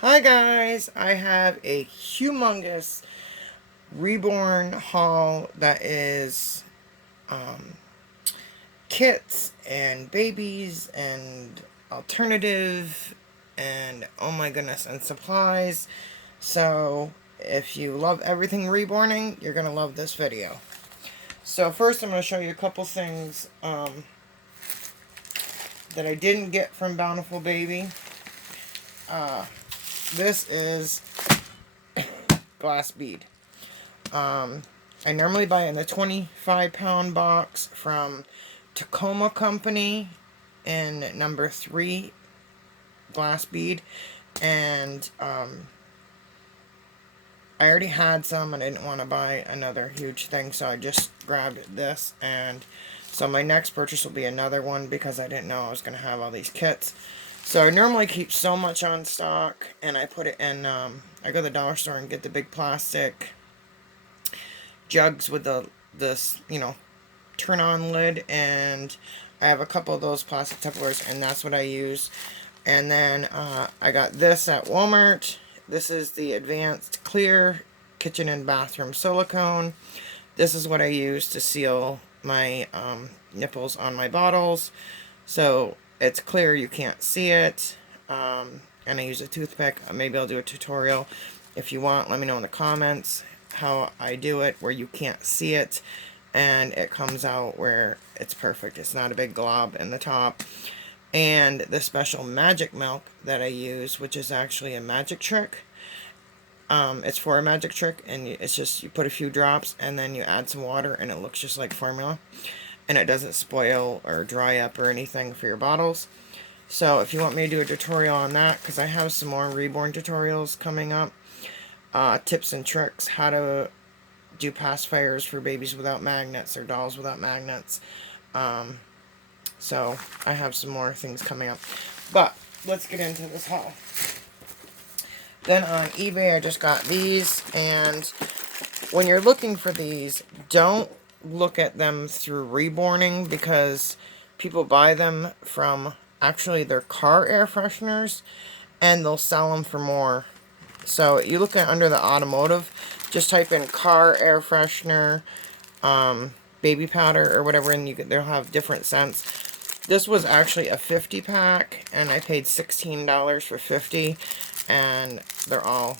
Hi guys, I have a humongous Reborn Haul that is kits and babies and alternative and oh my goodness and supplies. So if you love everything reborning, you're going to love this video. So first I'm going to show you a couple things that I didn't get from Bountiful Baby. This is glass bead. I normally buy it in the 25-pound box from Tacoma Company in number 3 glass bead. And I already had some and I didn't want to buy another huge thing, so I just grabbed this. And so my next purchase will be another one because I didn't know I was going to have all these kits. So I normally keep so much on stock, and I put it in, I go to the dollar store and get the big plastic jugs with this turn on lid, and I have a couple of those plastic Tupperwares, and that's what I use. And then I got this at Walmart. This is the Advanced Clear Kitchen and Bathroom Silicone. This is what I use to seal my nipples on my bottles, so it's clear, you can't see it. And I use a toothpick. Maybe I'll do a tutorial. If you want, let me know in the comments how I do it where you can't see it and it comes out where it's perfect. It's not a big glob in the top. And the special magic milk that I use, which is actually a magic trick. It's for a magic trick, and it's just, you put a few drops and then you add some water and it looks just like formula, and it doesn't spoil or dry up or anything for your bottles. So if you want me to do a tutorial on that, because I have some more reborn tutorials coming up, tips and tricks, how to do pacifiers for babies without magnets or dolls without magnets. So I have some more things coming up. But let's get into this haul. Then on eBay I just got these, and when you're looking for these, don't look at them through reborning, because people buy them from actually their car air fresheners and they'll sell them for more. So you look at under the automotive, just type in car air freshener, baby powder or whatever, and they'll have different scents. This was actually a 50 pack and I paid $16 for 50, and they're all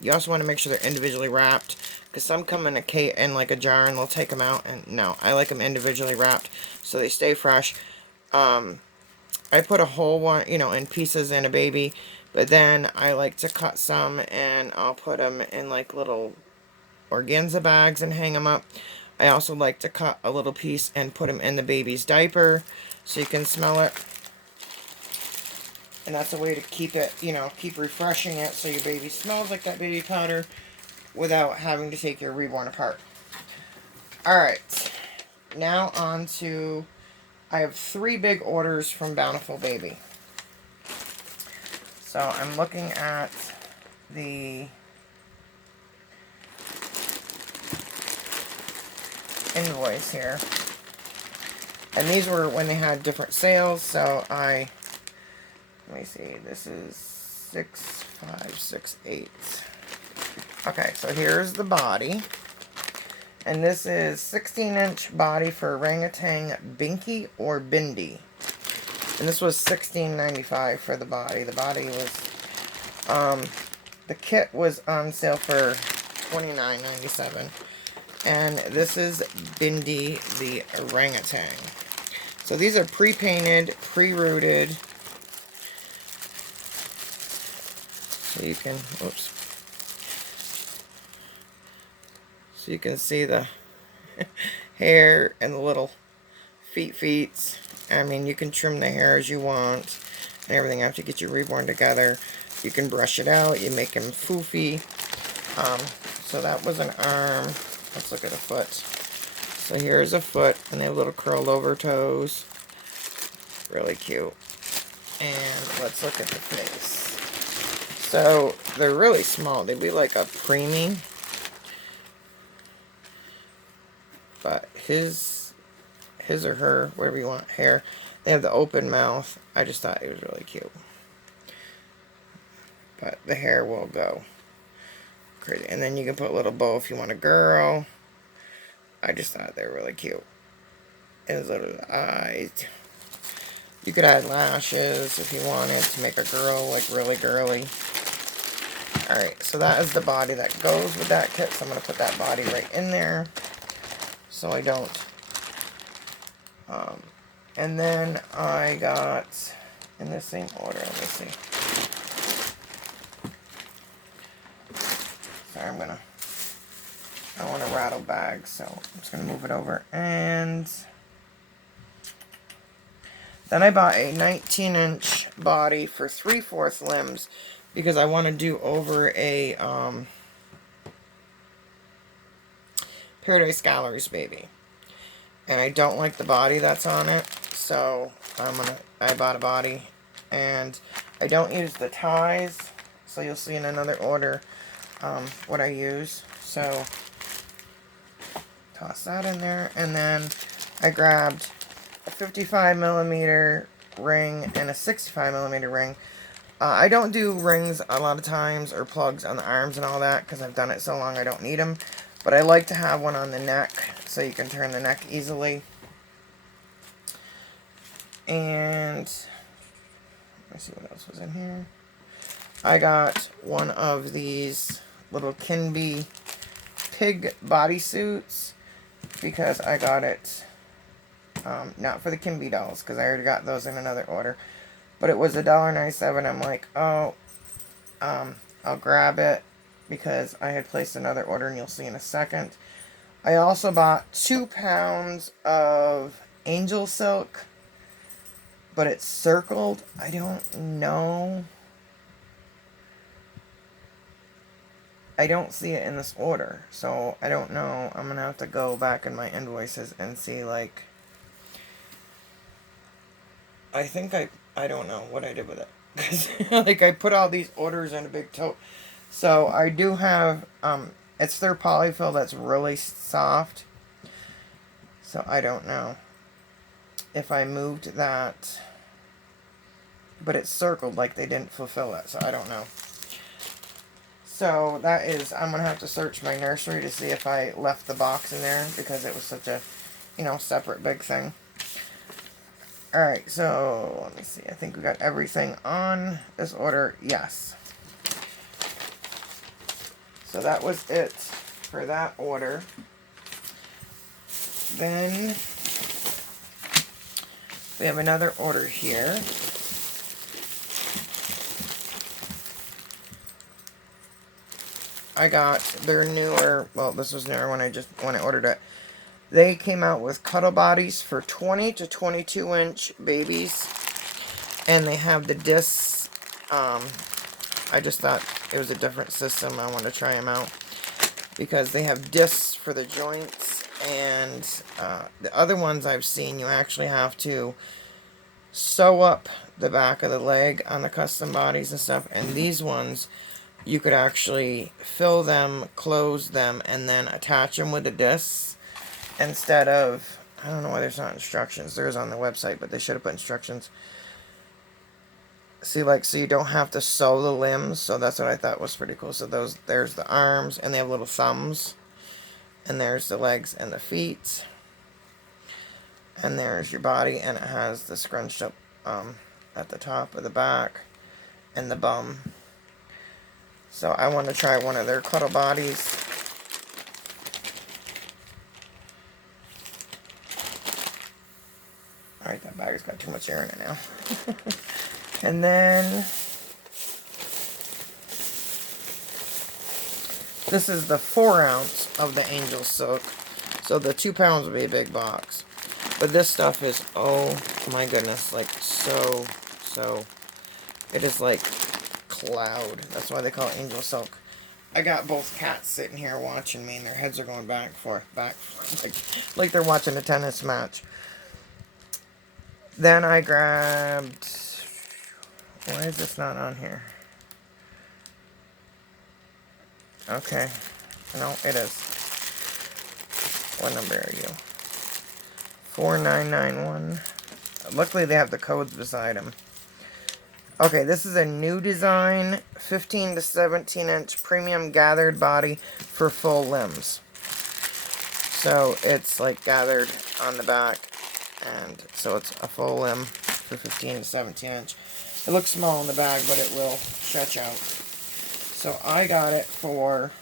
you also want to make sure they're individually wrapped, because some come in in like a jar and they'll take them out, and no, I like them individually wrapped so they stay fresh. I put a whole one, in pieces in a baby, but then I like to cut some and I'll put them in like little organza bags and hang them up. I also like to cut a little piece and put them in the baby's diaper so you can smell it. And that's a way to keep it, keep refreshing it so your baby smells like that baby powder without having to take your reborn apart. Alright, now on to, I have 3 big orders from Bountiful Baby. So I'm looking at the invoice here. And these were when they had different sales, so let me see, this is 6568. Okay, so here's the body. And this is 16-inch body for orangutan, binky, or bindi. And this was $16.95 for the body. The body was, the kit was on sale for $29.97. And this is Bindi, the orangutan. So these are pre-painted, pre-rooted. So you can, oops. So you can see the hair and the little feet. I mean, you can trim the hair as you want and everything after you get your reborn together. You can brush it out. You make him foofy. So that was an arm. Let's look at a foot. So here's a foot, and they have little curled over toes. Really cute. And let's look at the face. So they're really small. They'd be like a preemie. But his or her, whatever you want, hair, they have the open mouth. I just thought it was really cute. but the hair will go crazy. And then you can put a little bow if you want a girl. I just thought they were really cute. And his little eyes. You could add lashes if you wanted to make a girl like really girly. Alright, so that is the body that goes with that kit. So I'm going to put that body right in there so I don't. And then I got, in the same order, let me see. Sorry, I want to rattle bag, so I'm just going to move it over. And then I bought a 19-inch body for 3/4 limbs because I want to do over a Paradise Galleries baby. And I don't like the body that's on it, so I bought a body. And I don't use the ties, so you'll see in another order what I use. So toss that in there, and then I grabbed a 55mm ring and a 65mm ring. I don't do rings a lot of times or plugs on the arms and all that because I've done it so long I don't need them. But I like to have one on the neck so you can turn the neck easily. And let me see what else was in here. I got one of these little Kimby Pig Bodysuits because I got it not for the Kimby dolls because I already got those in another order. But it was $1.97. I'm like, oh, I'll grab it because I had placed another order, and you'll see in a second. I also bought 2 pounds of angel silk, but it's circled. I don't know. I don't see it in this order, so I don't know. I'm going to have to go back in my invoices and see, like, I think I don't know what I did with it. Like, I put all these orders in a big tote. So, I do have, it's their polyfill that's really soft. So, I don't know if I moved that. But it's circled, like they didn't fulfill it. So, I don't know. So, that is, I'm going to have to search my nursery to see if I left the box in there. Because it was such a, separate big thing. Alright, so let me see. I think we got everything on this order. Yes. So that was it for that order. Then we have another order here. I got their newer, well, this was newer when I ordered it. They came out with cuddle bodies for 20 to 22 inch babies. And they have the discs. I just thought it was a different system. I want to try them out. Because they have discs for the joints. And the other ones I've seen, you actually have to sew up the back of the leg on the custom bodies and stuff. And these ones, you could actually fill them, close them, and then attach them with the discs. Instead of, I don't know why there's not instructions. There's on the website, but they should have put instructions. See, like, so you don't have to sew the limbs. So that's what I thought was pretty cool. So there's the arms, and they have little thumbs. And there's the legs and the feet. And there's your body, and it has the scrunched up at the top of the back and the bum. So I want to try one of their cuddle bodies. Alright, that bag's got too much air in it now. And then this is the 4 ounce of the angel silk. So the 2 pounds will be a big box. But this stuff is, oh my goodness, like so, it is like cloud. That's why they call it angel silk. I got both cats sitting here watching me, and their heads are going back and forth, like they're watching a tennis match. Then I grabbed, why is this not on here? Okay, no, it is. What number are you? 4991. Luckily they have the codes beside them. Okay, this is a new design, 15 to 17 inch premium gathered body for full limbs. So it's like gathered on the back, and so it's a full limb for 15 to 17 inch. It looks small in the bag, but it will stretch out. So I got it for,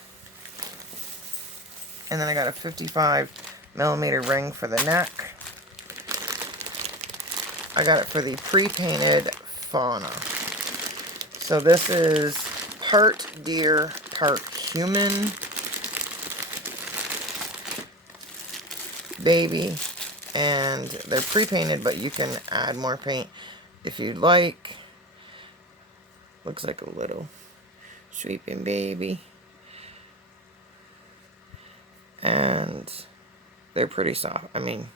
and then I got a 55mm ring for the neck. I got it for the pre-painted fauna. So this is part deer, part human baby, and they're pre-painted, but you can add more paint if you'd like. Looks like a little sweeping baby, and they're pretty soft. I mean,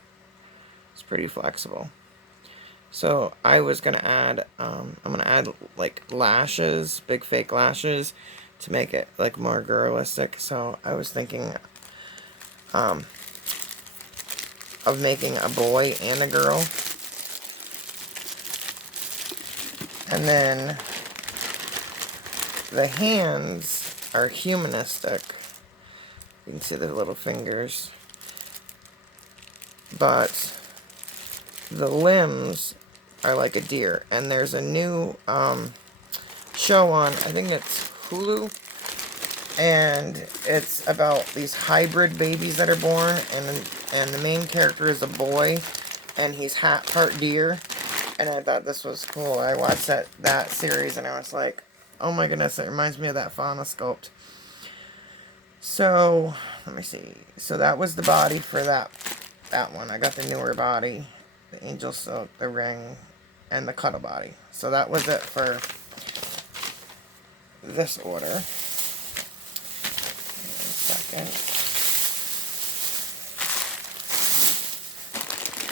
it's pretty flexible. So I was gonna add, I'm gonna add like lashes, big fake lashes, to make it like more girlistic. So I was thinking of making a boy and a girl, and then the hands are humanistic. You can see the little fingers, but the limbs are like a deer. And there's a new show on, I think it's Hulu, and it's about these hybrid babies that are born, and the main character is a boy, and he's part deer. And I thought this was cool. I watched that series, and I was like, oh my goodness, it reminds me of that fauna sculpt. So let me see. So that was the body for that one. I got the newer body, the angel silk, the ring, and the cuddle body. So that was it for this order. Wait a second.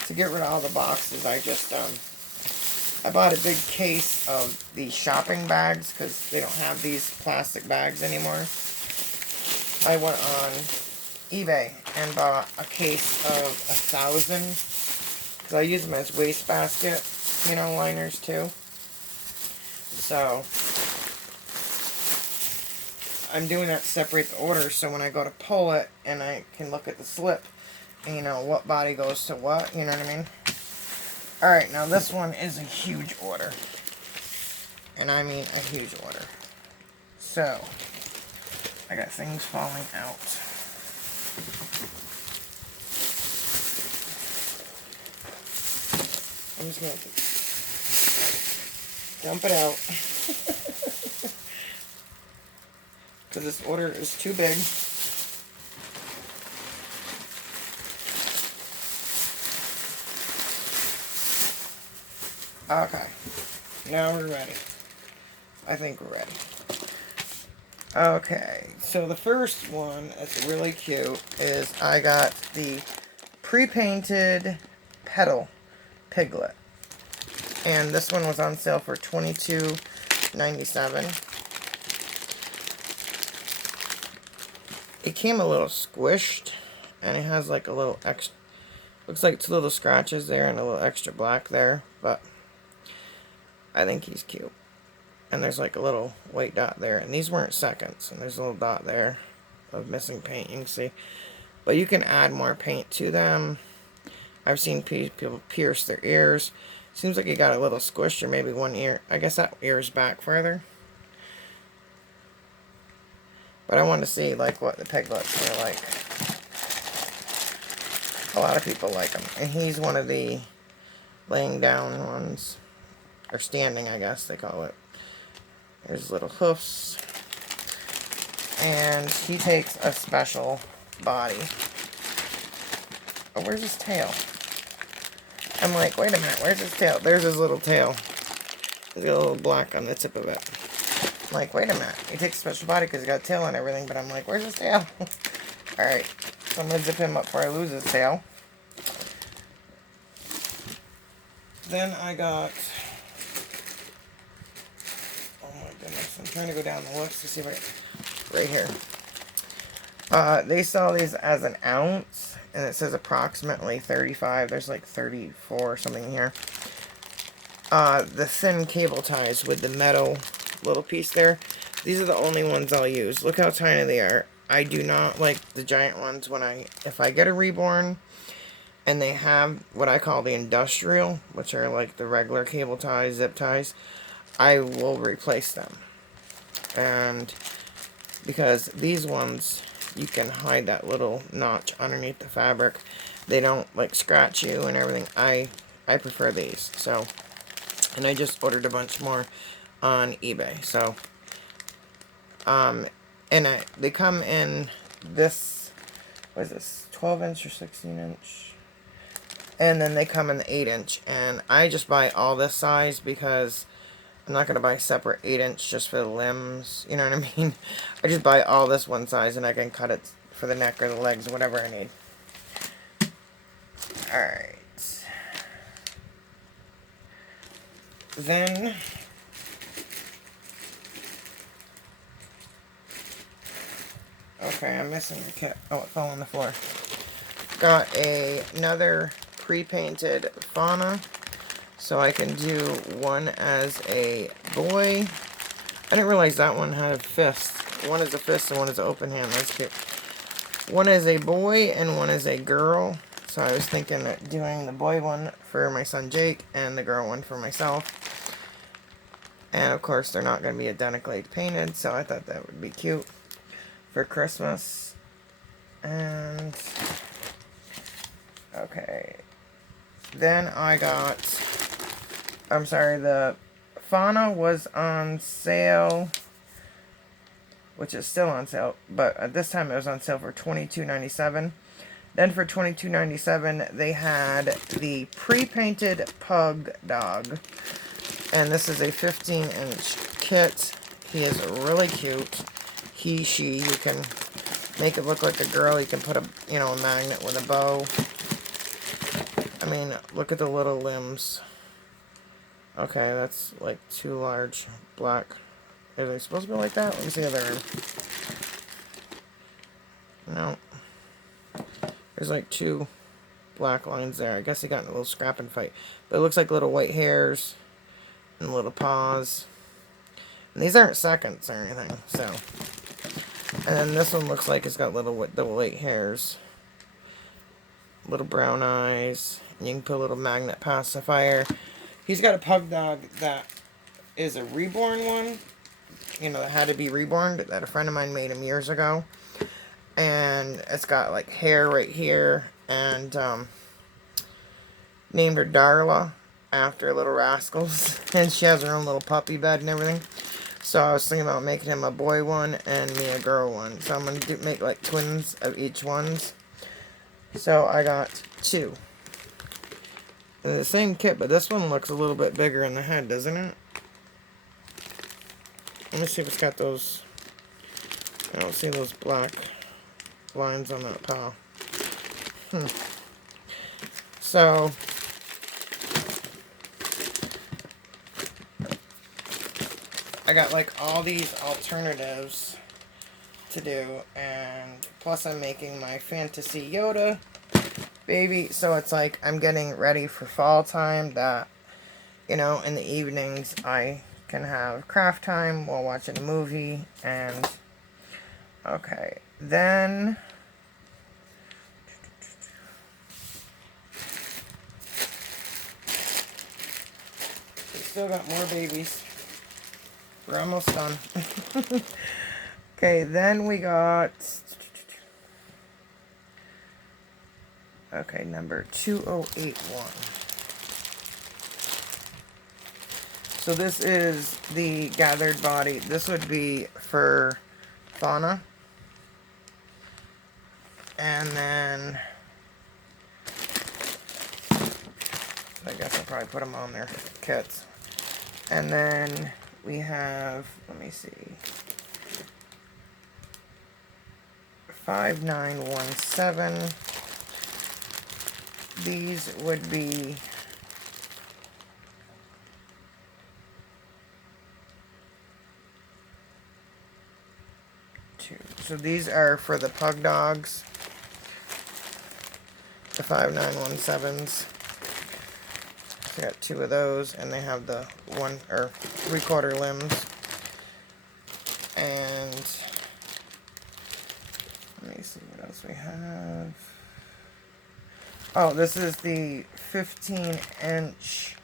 To get rid of all the boxes, I just I bought a big case of these shopping bags because they don't have these plastic bags anymore. I went on eBay and bought a case of 1,000 because I use them as wastebasket, liners too. So I'm doing that to separate the orders, so when I go to pull it, and I can look at the slip, and what body goes to what, you know what I mean? Alright, now this one is a huge order. And I mean a huge order. So, I got things falling out. I'm just going to dump it out. Because this order is too big. Okay, now we're ready. I think we're ready. Okay, so the first one that's really cute is I got the pre-painted Petal Piglet. And this one was on sale for $22.97. It came a little squished, and it has like a little extra, looks like 2 little scratches there and a little extra black there, but I think he's cute. And there's like a little white dot there. And these weren't seconds. And there's a little dot there of missing paint, you can see. But you can add more paint to them. I've seen people pierce their ears. Seems like he got a little squished, or maybe one ear. I guess that ear is back further. But I want to see like what the piglets are like. A lot of people like them. And he's one of the laying down ones. Or standing, I guess they call it. There's little hoofs. And he takes a special body. Oh, where's his tail? I'm like, wait a minute, where's his tail? There's his little tail. He's got a little black on the tip of it. I'm like, wait a minute. He takes a special body because he's got a tail and everything, but I'm like, where's his tail? Alright, so I'm going to zip him up before I lose his tail. Then I got... I'm trying to go down the list to see if I... Right here. They sell these as an ounce, and it says approximately 35. There's like 34 or something here. the thin cable ties with the metal little piece there. These are the only ones I'll use. Look how tiny they are. I do not like the giant ones. If I get a Reborn and they have what I call the industrial, which are like the regular cable ties, zip ties, I will replace them. And because these ones, you can hide that little notch underneath the fabric. They don't like scratch you and everything. I prefer these. So, and I just ordered a bunch more on eBay. So, they come in this, what is this, 12 inch or 16 inch? And then they come in the 8 inch. And I just buy all this size because I'm not going to buy separate 8 inch just for the limbs. You know what I mean? I just buy all this one size and I can cut it for the neck or the legs or whatever I need. Alright. Then okay, I'm missing the kit. Oh, it fell on the floor. Got another pre-painted fauna, so I can do one as a boy. I didn't realize that one had a fist. One is a fist and one is an open hand. That's cute. One is a boy and one is a girl. So I was thinking of doing the boy one for my son Jake and the girl one for myself. And of course they're not going to be identically painted, so I thought that would be cute for Christmas. And okay, then I got, I'm sorry, the fauna was on sale, which is still on sale, but at this time it was on sale for $22.97. Then for $22.97 they had the pre-painted Pug Dog, and this is a 15-inch kit. He is really cute. He, she, you can make it look like a girl. You can put a magnet with a bow. I mean, look at the little limbs. Okay, that's like too large. Black. Are they supposed to be like that? Let me see the other end. No. There's like two black lines there. I guess he got in a little scrapping fight. But it looks like little white hairs and little paws. And these aren't seconds or anything, so. And then this one looks like it's got little white hairs. Little brown eyes. And you can put a little magnet pacifier. He's got a Pug Dog that is a reborn one. That had to be reborn. That a friend of mine made him years ago. And it's got like hair right here. And named her Darla after Little Rascals. And she has her own little puppy bed and everything. So I was thinking about making him a boy one and me a girl one. So I'm going to make like twins of each ones. So I got two. And the same kit, but this one looks a little bit bigger in the head, doesn't it? Let me see if it's got those. I don't see those black lines on that paw. So I got like all these alternatives to do, and plus I'm making my fantasy Yoda baby, so it's like I'm getting ready for fall time that, in the evenings I can have craft time while watching a movie. And okay, then we still got more babies. We're almost done. Okay, then we got, okay, number 2081. So this is the gathered body. This would be for fauna. And then, I guess I'll probably put them on their kits. And then we have, let me see, 5917. These would be two. So these are for the Pug Dogs, the 5917s. So I got 2 of those, and they have the 1 or 3/4 limbs. And let me see what else we have. Oh, this is the 15-inch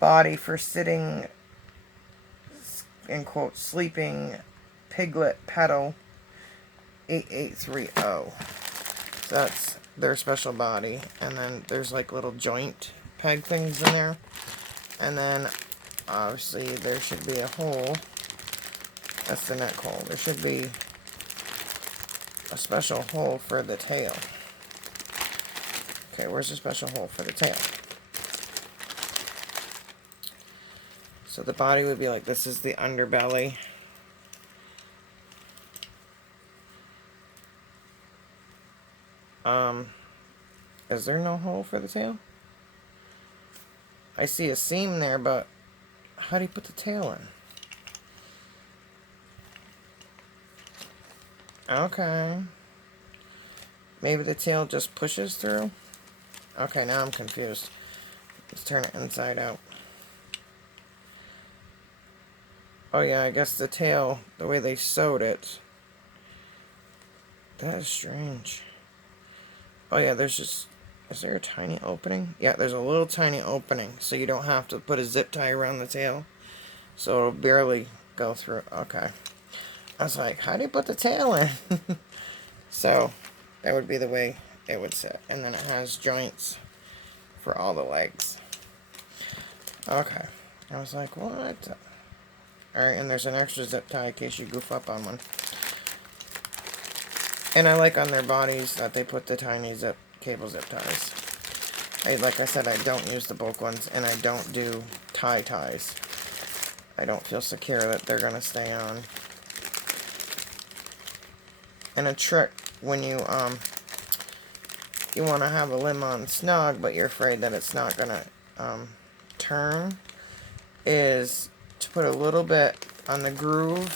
body for sitting, in quote, sleeping Piglet Petal 8830. So that's their special body. And then there's like little joint peg things in there. And then obviously there should be a hole. That's the neck hole. There should be a special hole for the tail. Okay, where's the special hole for the tail? So the body would be like, this is the underbelly. Is there no hole for the tail? I see a seam there, but how do you put the tail in? Okay. Maybe the tail just pushes through? Okay, now I'm confused. Let's turn it inside out. Oh yeah, I guess the tail, the way they sewed it. That is strange. Oh yeah, there's just... Is there a tiny opening? Yeah, there's a little tiny opening, so you don't have to put a zip tie around the tail. So it'll barely go through. Okay. I was like, how do you put the tail in? So, that would be the way it would sit. And then it has joints for all the legs. Okay. I was like, what? Alright, and there's an extra zip tie in case you goof up on one. And I like on their bodies that they put the tiny cable zip ties. Like I said, I don't use the bulk ones, and I don't do ties. I don't feel secure that they're going to stay on. And a trick when you want to have a limb on snug, but you're afraid that it's not going to turn, is to put a little bit on the groove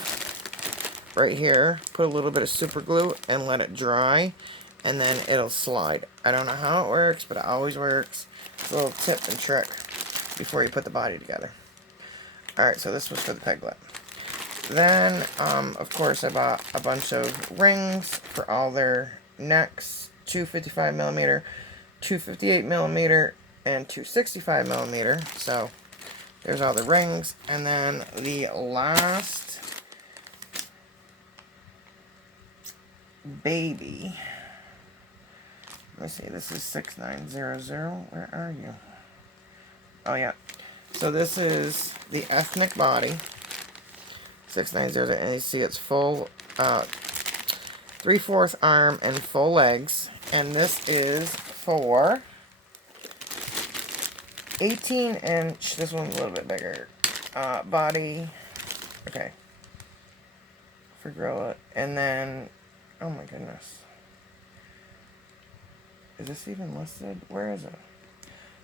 right here, put a little bit of super glue and let it dry, and then it'll slide. I don't know how it works, but it always works. It's a little tip and trick before you put the body together. Alright, so this was for the Piglet. Then, of course, I bought a bunch of rings for all their necks. 255mm, 258mm, and 265mm. So, there's all the rings. And then the last baby. Let me see, this is 6900. Where are you? Oh, yeah. So this is the ethnic body. 690, and you see it's full 3/4 arm and full legs. And this is for 18-inch, this one's a little bit bigger, body, okay, for gorilla. And then, oh my goodness, is this even listed? Where is it?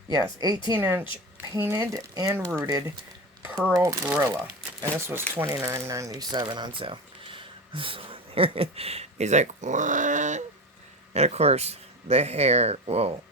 Yes, 18-inch painted and rooted pearl gorilla. And this was $29.97 on sale. He's like, what? And of course, the hair will